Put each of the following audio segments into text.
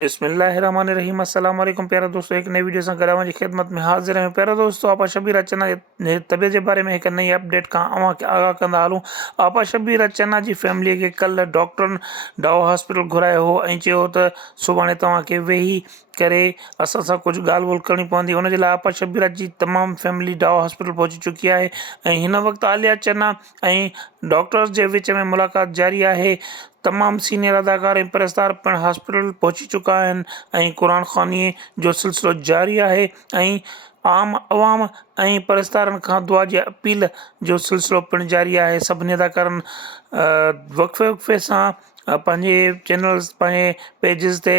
बिस्मिल्लाहिर्रहमानिर्रहीम अस्सलाम वालेकुम प्यारा दोस्तों, एक नई वीडियो से गरामा जी खिदमत में हाजिर हैं। प्यारा दोस्तों, आपा शबीर अचना जी तबियत के बारे में एक नई अपडेट का आगाह कंदा हलूं। आपा शबीर अचना जी फैमिली के कल डॉक्टर डाओ हॉस्पिटल घुरायो हो ऐं चयो त सुभाणे तव्हांखे वेही करे असां सां कुछ ॻाल्हि ॿोल करणी पवंदी। उन जे लाइ आपा शबीर जी तमाम फैमिली डाओ हॉस्पिटल पहुची चुकी है। हिन वक्त आलिया चन्ना ऐं डॉक्टर्स के विच में मुलाकात जारी है। तमाम सीनियर अदाकार ऐं परस्तार पिण हॉस्पिटल पहुची चुका हैं। कुरान खानी जो सिलसिलो जारी है। आम अवाम ऐं परस्तारनि खां दुआ जी अपील जो सिलसिलो पिण जारी है। सभिनी अदाकारनि वक़्फ़े वक़्फ़े सां पंहिंजे चैनल्स पंहिंजे पेजिस ते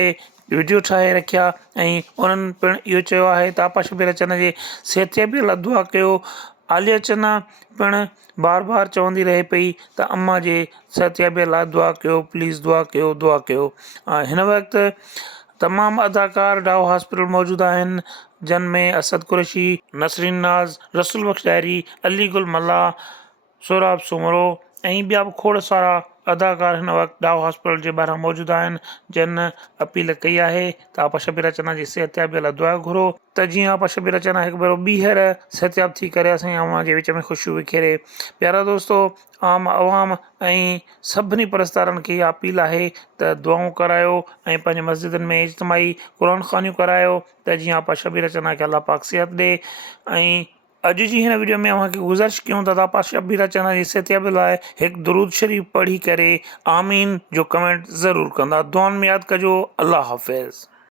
वीडियो ठाहे रखिया ऐं उन्हनि पिण इहो चयो आहे त आपा शबीर अचना जे सिहतयाबी लाइ दुआ कयो। आलिया चन्ना पिण बार बार चवंदी रहे पई त अम्मा जे सिहतयाबी लाइ दुआ कयो, प्लीज़ दुआ कयो, दुआ कयो। हिन वक्त तमाम अदाकार डाओ हॉस्पिटल मौजूद हैं, जिनमें असद कुरैशी, नसरीन नाज, रसूल बख्श डायरी, अली गुल मल्ला, सोराब सुमरो ऐं ॿिया बि खोड़ सारा अदाकार हिन वक्त डाओ हॉस्पिटल के ॿाहिरां मौजूद हैं, जिन अपील कई है त आपा शबीर अचना जी सिहतयाबी लाइ दुआ घुरो त जीअं आपा शबीर अचना एक भेरो ॿीहर सिहतयाब थी करे असांजी अवां जे विच में ख़ुशियूं विखेरे। प्यारा दोस्तों, आम अवाम ऐं सभिनी परस्तारनि खे इहा अपील है त दुआऊं करायो ऐं पंहिंजे मस्जिदनि में इज्तिमाही कुरान खानियूं करायो त जीअं आपा शबीर अचना खे अल्लाह पाक सिहत ॾे। ऐं अॼु जी हिन वीडियो में अव्हांखे गुज़ारिश कयूं था त आपा शबीर अचना जी सिहतयाबी लाइ हिकु दुरूद शरीफ़ पढ़ी करे आमीन जो कमेंट ज़रूरु कंदा। दुआउनि में यादि कजो। अल्लाह हाफ़िज़।